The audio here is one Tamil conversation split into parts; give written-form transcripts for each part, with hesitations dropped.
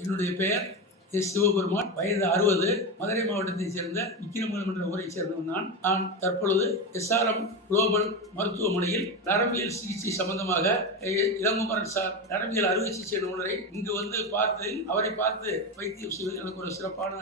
என்னுடைய பெயர் எஸ். சிவபெருமான். வயது 60. மதுரை மாவட்டத்தைச் சேர்ந்த விக்கிரமங்கலம் என்ற ஊரைச் சேர்ந்தவன் நான் தற்பொழுது எஸ்ஆர்எம் குளோபல் மருத்துவமனையில் நரம்பியல் சிகிச்சை சம்பந்தமாக இளங்குமரன் சார் நரம்பியல் அறுவை சிகிச்சை நிபுணரை இங்கு வந்து அவரை பார்த்து வைத்தியம் செய்வது எனக்கு ஒரு சிறப்பான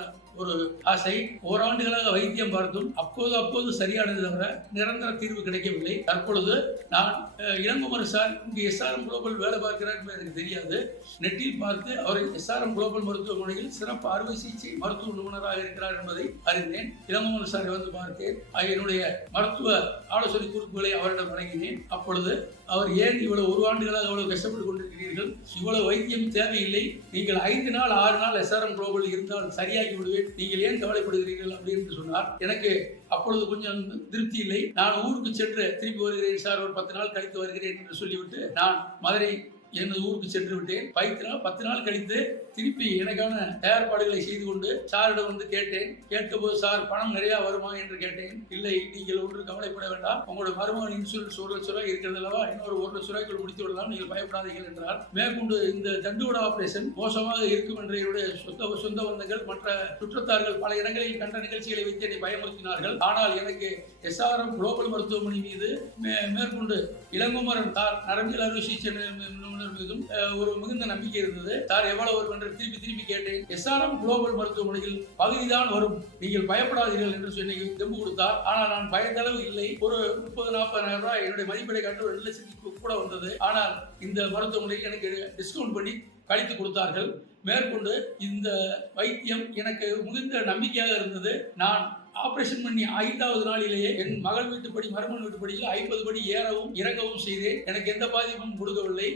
ஒரு ஆசை. ஓராண்டுகளாக வைத்தியம் பார்த்தும் அப்போது சரியானது தவிர நிரந்தர தீர்வு கிடைக்கவில்லை. தற்பொழுது நான் இளங்குமரன் சார் இங்கு எஸ்ஆர்எம் குளோபல் வேலை பார்க்கிறார் என்பது எனக்கு தெரியாது. நெட்டில் பார்த்து அவர் எஸ்ஆர்எம் குளோபல் மருத்துவமனையில் சிறப்பு அறுவை சிகிச்சை மருத்துவ நிபுணராக இருக்கிறார் என்பதை அறிந்தேன். இளங்குமரன் சாரை வந்து பார்த்தேன். என்னுடைய மருத்துவ ஆலோசனை குறிப்புகளை அவரிடம் வழங்கினேன். அப்பொழுது அவர் ஏன் இவ்வளவு 1 ஆண்டுகளாக அவ்வளவு கஷ்டப்பட்டுக் கொண்டிருக்கிறீர்கள், இவ்வளவு வைத்தியம் தேவையில்லை, நீங்கள் 5 நாள் 6 நாள் எஸ்ஆர்எம் குளோபல் இருந்தால் சரியாகி விடுவேன், நீங்கள் ஏன் கவலைப்படுகிறீர்கள் அப்படின்னு சொன்னார். எனக்கு அப்பொழுது கொஞ்சம் திருப்தி இல்லை. நான் ஊருக்கு சென்று திருப்பி வருகிறேன் சார், ஒரு 10 நாள் கழித்து வருகிறேன் என்று சொல்லிவிட்டு நான் மதுரை எனது ஊருக்கு சென்று விட்டேன். 10 நாள் கழித்து திருப்பி எனக்கான தயார்பாடுகளை செய்து கொண்டு சாரிடம் வந்து கேட்டேன். கேட்டபோது சார் பணம் நிறைய வருமா என்று கேட்டேன். இல்லை, நீங்கள் ஒன்று கவலைப்பட வேண்டாம், உங்களுடைய மருமகன் இன்சூரன்ஸ் 1 லட்ச ரூபாய் இருக்கிறது அல்லவா, இன்னொரு 1 லட்ச ரூபாய்க்குள் முடித்து விடலாம், நீங்கள் பயப்படாதீர்கள் என்றார். மேற்கொண்டு இந்த தண்டுவட ஆபரேஷன் மோசமாக இருக்கும் என்று என்னுடைய சொந்த பந்தங்கள் மற்ற சுற்றத்தார்கள் பல இடங்களில் கண்ட நிகழ்ச்சிகளை வைத்து என்னை பயமுறுத்தினார்கள். ஆனால் எனக்கு எஸ்ஆர்எம் குளோபல் மருத்துவமனை மீது மேற்கொண்டு இளங்குமரன் தார் நரம்பியல் அறுவை சிகிச்சை மீதும் ஒரு மிகுந்த நம்பிக்கை இருந்தது. சார் எவ்வளவு வரும் என்று திருப்பி கேட்டேன். எஸ்ஆர்எம் குளோபல் மருத்துவமனையில் பகுதிதான் வரும், நீங்கள் பயப்படாதீர்கள் என்று சொல்லி தெம்பு கொடுத்தார். ஆனால் நான் பயந்தளவு இல்லை. ஒரு 30,000-40,000 ரூபாய் என்னுடைய மதிப்பீடை கண்டு 2 லட்சத்துக்கு கூட வந்தது. ஆனால் இந்த மருத்துவமனையில் எனக்கு டிஸ்கவுண்ட் பண்ணி கழித்து கொடுத்தார்கள். மேற்கொண்டு இந்த வைத்தியம் எனக்கு மிகுந்த நம்பிக்கையாக இருந்தது. நான் ஆபரேஷன் பண்ணி 5வது நாளிலேயே என் மகள் வீட்டுப்படி மருமகன் வீட்டுப்படியில் 50 படி ஏறவும் இறங்கவும் செய்தேன். எனக்கு எந்த பாதிப்பும் கொடுக்கவில்லை.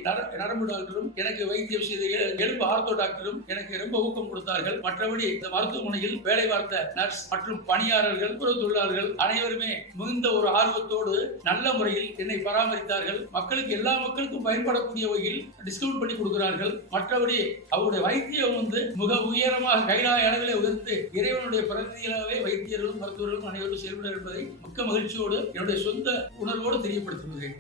நரம்பு டாக்டரும் எனக்கு வைத்தியம் செய்த எலும்பு ஆர்த்தோ டாக்டரும் எனக்கு ரொம்ப ஊக்கம் கொடுத்தார்கள். மற்றபடி இந்த மருத்துவமனையில் வேலை பார்த்த நர்ஸ் மற்றும் பணியாளர்கள் தொழிலாளர்கள் அனைவருமே மிகுந்த ஒரு ஆர்வத்தோடு நல்ல முறையில் என்னை பராமரித்தார்கள். எல்லா மக்களுக்கும் பயன்படக்கூடிய வகையில் டிஸ்கவுண்ட் பண்ணி கொடுக்கிறார்கள். மற்றபடி அவருடைய வைத்தியம் வந்து மிக உயரமாக கைலாய அளவிலே உயர்ந்து இறைவனுடைய பிரதிநிதிகளாகவே வைத்தியர்களும் மருத்துவர்களும் அனைவரும் செயல்பட என்பதை மிக்க மகிழ்ச்சியோடு என்னுடைய சொந்த உணர்வோடு தெரியப்படுத்துகிறேன்.